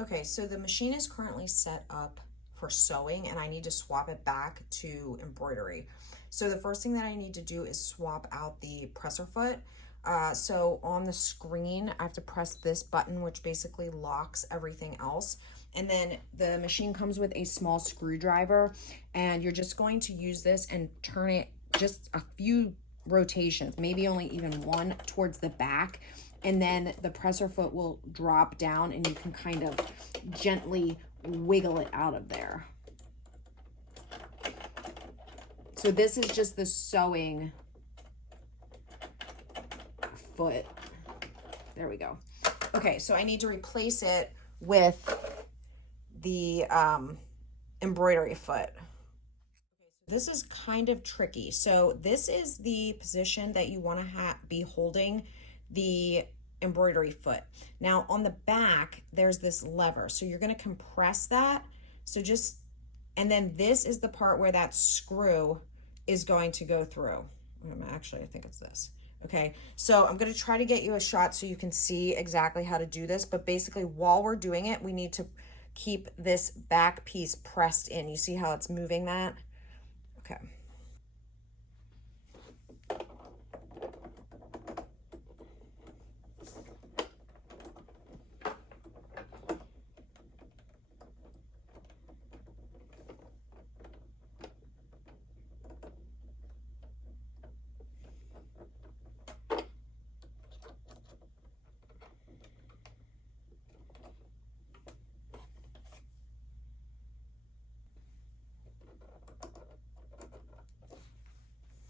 Okay, so the machine is currently set up for sewing and I need to swap it back to embroidery. So the first thing that I need to do is swap out the presser foot. So on the screen, I have to press this button, which basically locks everything else. And then the machine comes with a small screwdriver, and you're just going to use this and turn it just a few rotations, maybe only even one, towards the back. And then the presser foot will drop down and you can kind of gently wiggle it out of there. So this is just the sewing foot. There we go. Okay, so I need to replace it with the embroidery foot. This is kind of tricky. So this is the position that you want to be holding the embroidery foot. Now on the back, there's this lever. So you're going to compress that. So and then this is the part where that screw is going to go through. Actually, I think it's this. Okay, so I'm going to try to get you a shot so you can see exactly how to do this. But basically, while we're doing it, we need to keep this back piece pressed in. You see how it's moving that? Okay.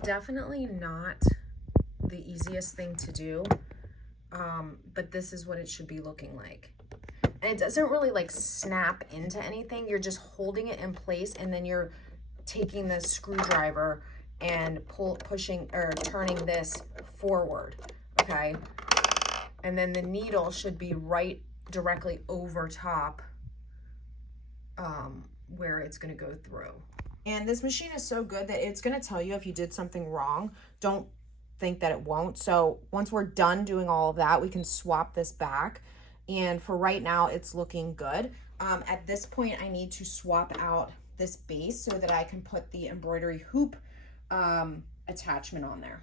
Definitely not the easiest thing to do, but this is what it should be looking like. And it doesn't really like snap into anything. You're just holding it in place, and then you're taking the screwdriver and pushing or turning this forward, okay? And then the needle should be right directly over top where it's gonna go through. And this machine is so good that it's going to tell you if you did something wrong. Don't think that it won't. So once we're done doing all of that, we can swap this back. And for right now, it's looking good. At this point, I need to swap out this base so that I can put the embroidery hoop attachment on there.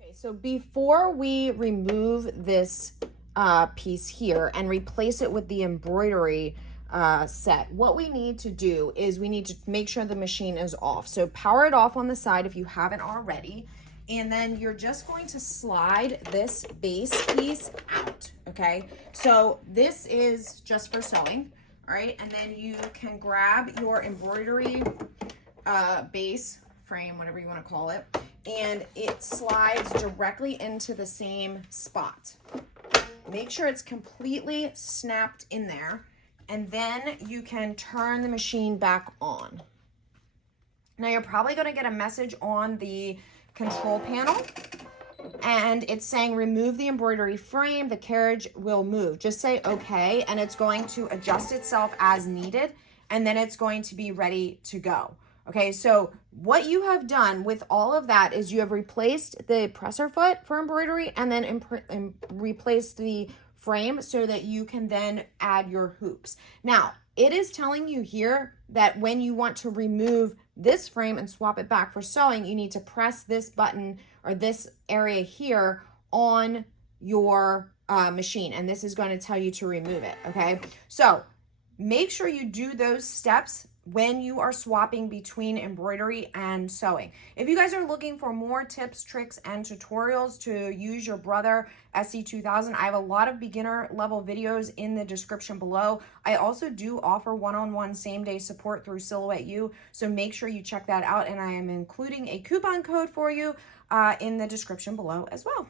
Okay, so before we remove this piece here and replace it with the embroidery set, what we need to do is we need to make sure the machine is off. So power it off on the side if you haven't already, and then you're just going to slide this base piece out, okay? So this is just for sewing, all right? And then you can grab your embroidery base frame, whatever you want to call it, and it slides directly into the same spot. Make sure it's completely snapped in there. And then you can turn the machine back on. Now you're probably going to get a message on the control panel, and it's saying remove the embroidery frame, the carriage will move. Just say okay, and it's going to adjust itself as needed, and then it's going to be ready to go. Okay, so what you have done with all of that is you have replaced the presser foot for embroidery, and then replaced the frame so that you can then add your hoops. Now, it is telling you here that when you want to remove this frame and swap it back for sewing, you need to press this button or this area here on your machine, and this is going to tell you to remove it, okay? So make sure you do those steps when you are swapping between embroidery and sewing. If you guys are looking for more tips, tricks, and tutorials to use your Brother SE2000, I have a lot of beginner level videos in the description below. I also do offer one-on-one same-day support through Silhouette U, so make sure you check that out, and I am including a coupon code for you in the description below as well.